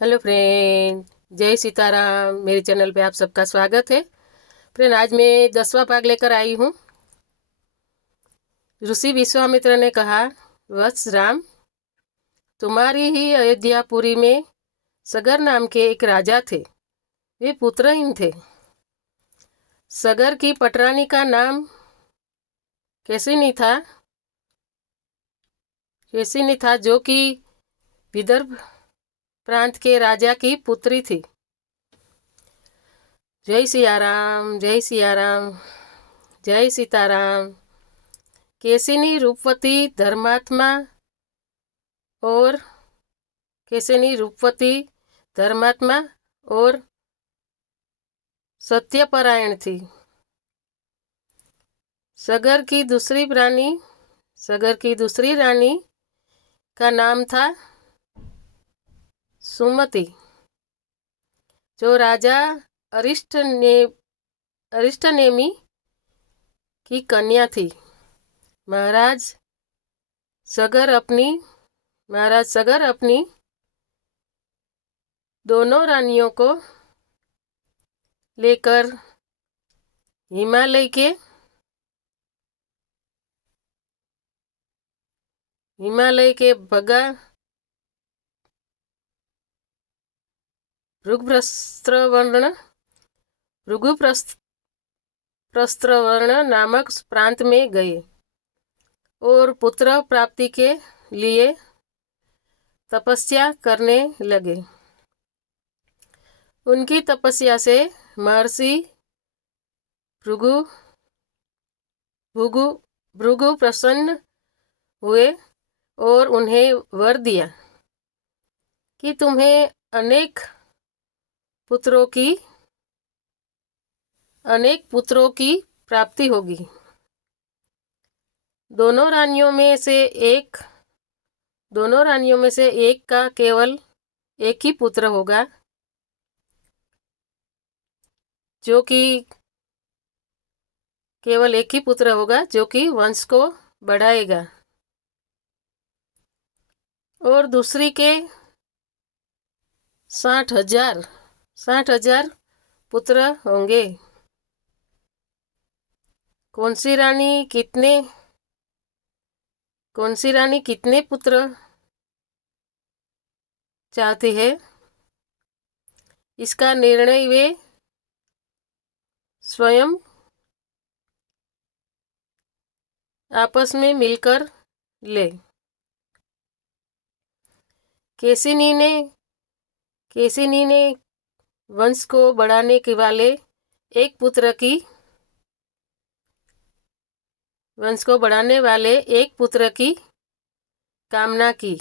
Hello friend, जय सीताराम। मेरे channel पे आप सबका स्वागत है। फ्रेंड, आज मैं 10वां भाग लेकर आई हूँ। ऋषि विश्वामित्र ने कहा, वत्स राम, तुम्हारी ही अयोध्यापुरी में सगर नाम के एक राजा थे। वे पुत्रहीन थे। सगर की पटरानी का नाम कैसिनी था, जो कि विदर्भ प्रांत के राजा की पुत्री थी। जय सिया राम, जय सिया राम, जय सीताराम। कैसिनी रूपवती धर्मात्मा और कैसिनी रूपवती धर्मात्मा और सत्यपरायण थी। सगर की दूसरी रानी का नाम था सुमति, जो राजा अरिष्टनेमि की कन्या थी। महाराज सगर अपनी दोनों रानियों को लेकर हिमालय के भृगुप्रस्त्रवर्ण नामक प्रांत में गए और पुत्र प्राप्ति के लिए तपस्या करने लगे। उनकी तपस्या से महर्षि भृगु भृगु भृगु प्रसन्न हुए और उन्हें वर दिया कि तुम्हें अनेक पुत्रों की प्राप्ति होगी। दोनों रानियों में से एक का केवल एक ही पुत्र होगा, जो कि वंश को बढ़ाएगा, और दूसरी के 60,000 पुत्र होंगे। कौन सी रानी कितने पुत्र चाहती है, इसका निर्णय वे स्वयं आपस में मिलकर ले। कैसिनी ने वंश को बढ़ाने के वाले एक पुत्र की कामना की,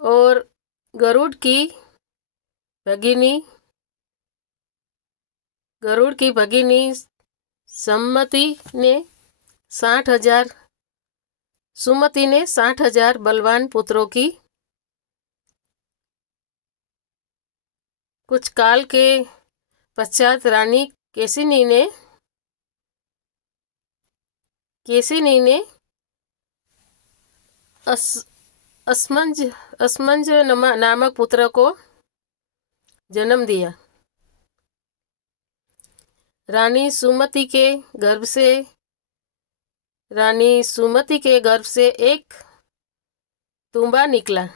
और गरुड़ की भगिनी सुमति ने 60,000 बलवान पुत्रों की कुछ काल के पश्चात रानी कैसिनी ने अस्मंज नामक पुत्र को जन्म दिया। रानी सुमति के गर्भ से एक तुम्बा निकला,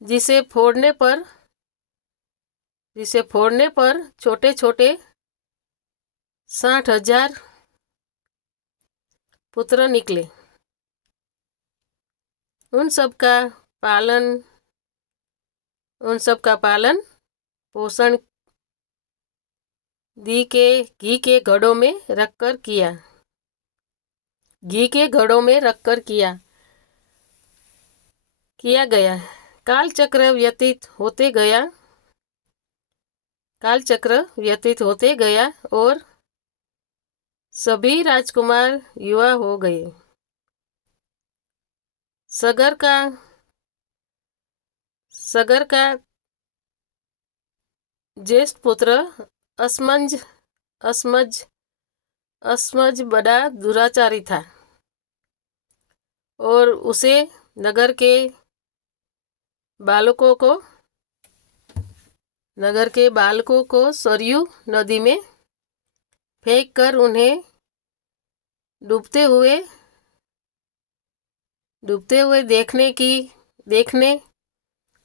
जिसे फोड़ने पर छोटे छोटे 60,000 पुत्र निकले। उन सब का पालन पोषण घी के घड़ों में रखकर किया गया। काल चक्र व्यतीत होते गया और सभी राजकुमार युवा हो गए। सगर का ज्येष्ठ पुत्र अस्मज बड़ा दुराचारी था, और उसे नगर के बालकों को नगर के बालकों को सरयू नदी में फेंक कर उन्हें डूबते हुए देखने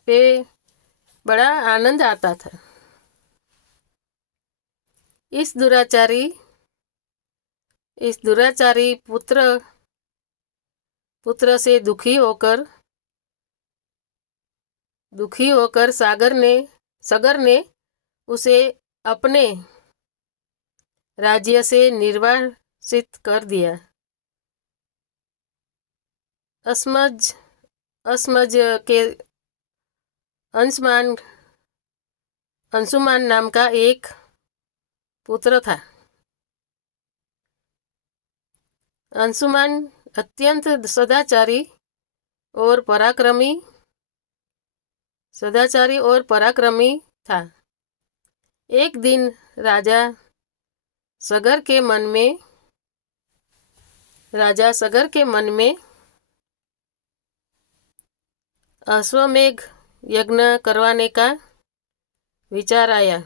पे बड़ा आनंद आता था। इस दुराचारी पुत्र से दुखी होकर सगर ने उसे अपने राज्य से निर्वासित कर दिया। असमज के अंशुमान नाम का एक पुत्र था। अंशुमान अत्यंत सदाचारी और पराक्रमी था। एक दिन राजा सगर के मन में अश्वमेघ यज्ञ करवाने का विचार आया।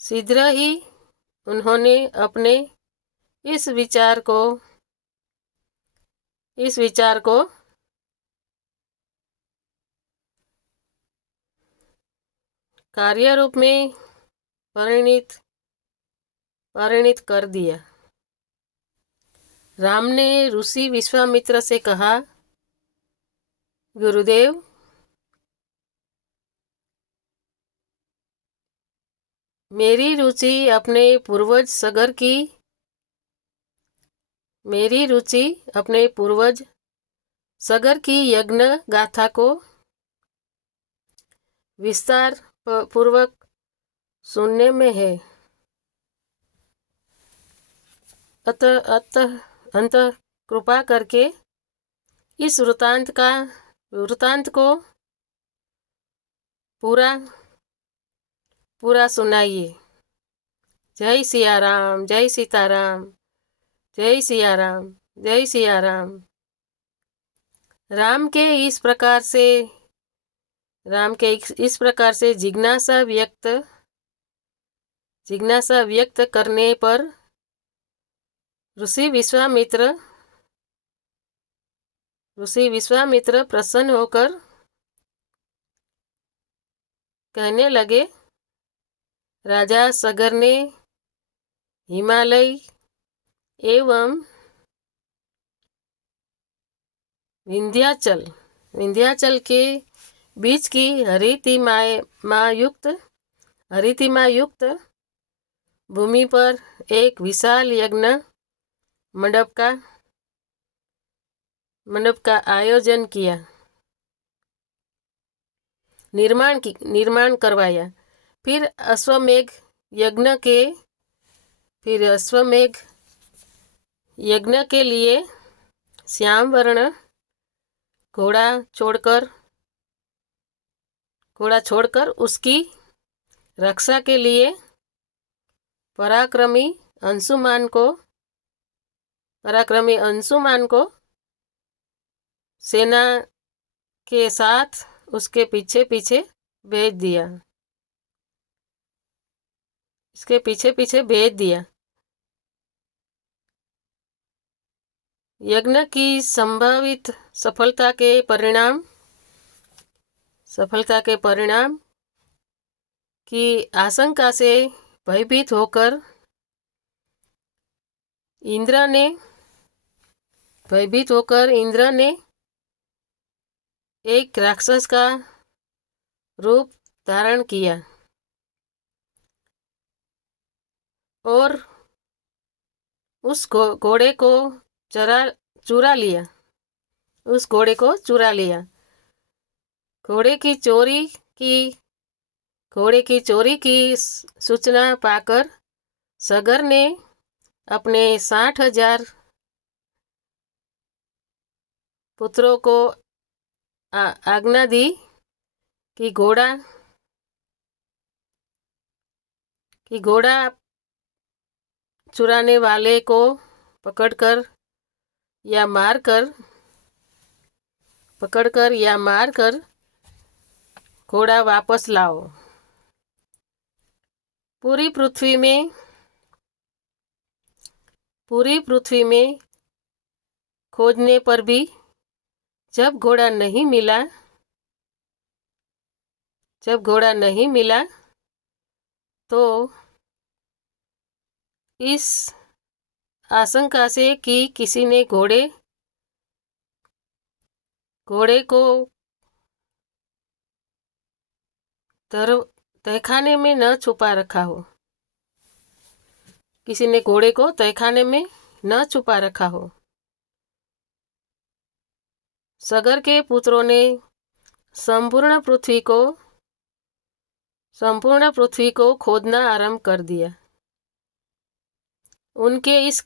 शीघ्र ही उन्होंने अपने इस विचार को कार्य रूप में परिणित कर दिया। राम ने ऋषि विश्वामित्र से कहा, गुरुदेव, मेरी रुचि अपने पूर्वज सगर की यज्ञ गाथा को विस्तार पूर्वक सुनने में है। अंत कृपा करके इस वृतांत को पूरा सुनाइए। जय सिया राम, जय सीताराम, जय सिया राम, जय सिया राम। राम के इस प्रकार से जिज्ञासा व्यक्त करने पर ऋषि विश्वामित्र प्रसन्न होकर कहने लगे, राजा सगर ने हिमालय एवं विंध्याचल के बीच की हरितिमायुक्त भूमि पर एक विशाल यज्ञ मंडप का आयोजन किया, निर्माण करवाया। फिर अश्वमेघ यज्ञ के लिए श्याम वर्ण घोड़ा छोड़कर उसकी रक्षा के लिए पराक्रमी अंशुमान को सेना के साथ उसके पीछे भेज दिया। यज्ञ की संभावित सफलता के परिणाम की आशंका से भयभीत होकर इंद्र ने एक राक्षस का रूप धारण किया और उस घोड़े को चुरा लिया। घोड़े की चोरी की सूचना पाकर सगर ने अपने 60,000 पुत्रों को आज्ञा दी कि घोड़ा चुराने वाले को पकड़कर या मारकर पकड़कर या मारकर घोड़ा वापस लाओ। पूरी पृथ्वी में खोजने पर भी जब घोड़ा नहीं मिला तो इस आशंका से कि किसी ने घोड़े को तहखाने में न छुपा रखा हो, किसी ने घोड़े को तहखाने में न छुपा रखा हो। सगर के पुत्रों ने संपूर्ण पृथ्वी को खोदना आरंभ कर दिया। उनके इस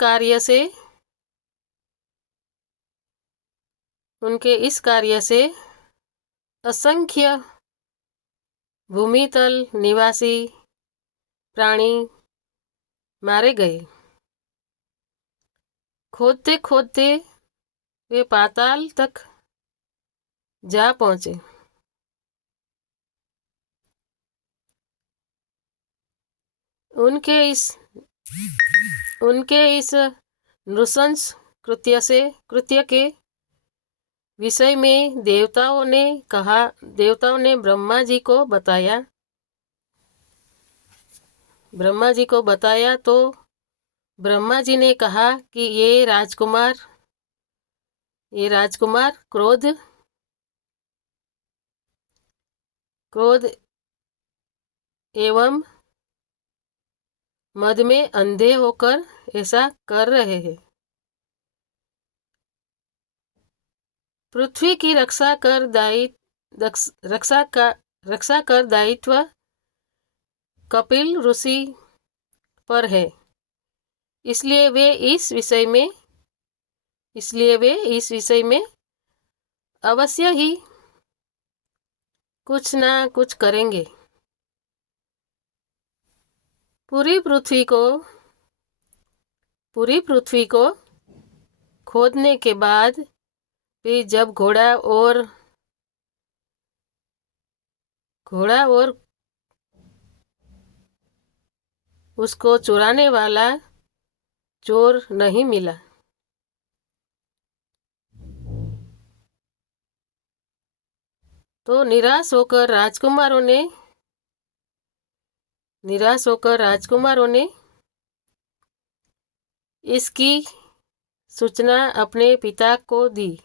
कार्य से असंख्य भूमितल निवासी प्राणी मारे गए। खोदते खोदते वे पाताल तक जा पहुंचे। उनके इस नृशंस कृत्य के विषय में देवताओं ने ब्रह्मा जी को बताया तो ब्रह्मा जी ने कहा कि ये राजकुमार क्रोध एवं मद में अंधे होकर ऐसा कर रहे हैं। पृथ्वी की रक्षा कर दायित्व कपिल ऋषि पर है, इसलिए वे इस विषय में अवश्य ही कुछ ना कुछ करेंगे। पूरी पृथ्वी को खोदने के बाद भी जब घोड़ा और उसको चुराने वाला चोर नहीं मिला तो निराश होकर राजकुमारों ने इसकी सूचना अपने पिता को दी।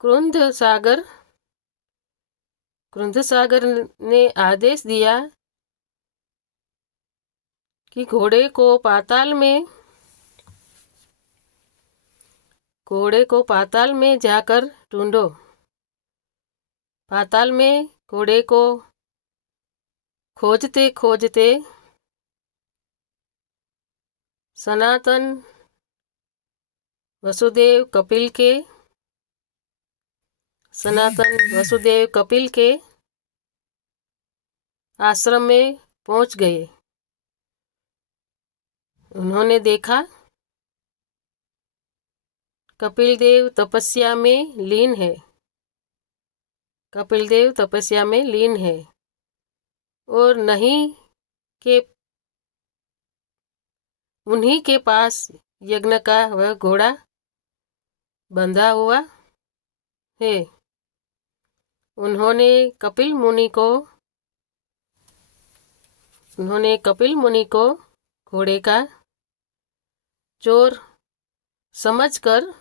क्रुद्ध सागर ने आदेश दिया कि घोड़े को पाताल में जाकर ढूंढो। पाताल में घोड़े को खोजते खोजते सनातन वसुदेव कपिल के आश्रम में पहुंच गए। उन्होंने देखा कपिल देव तपस्या में लीन है और उन्हीं के पास यज्ञ का वह घोड़ा बंधा हुआ है। उन्होंने कपिल मुनि को घोड़े का चोर समझकर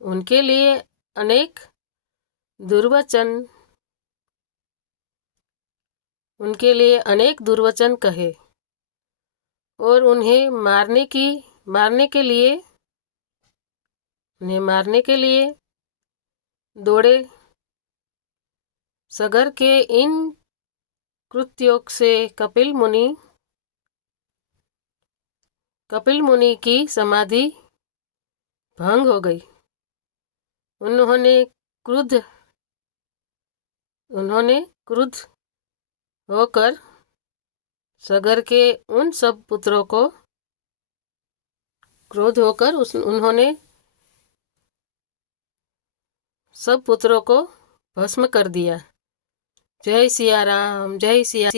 उनके लिए अनेक दुर्वचन कहे और उन्हें मारने के लिए दौड़े। सगर के इन कृत्यों से कपिल मुनि की समाधि भंग हो गई। उन्होंने क्रुद्ध होकर सगर के उन सब पुत्रों को उन्होंने सब पुत्रों को भस्म कर दिया। जय सिया राम, जय सिया।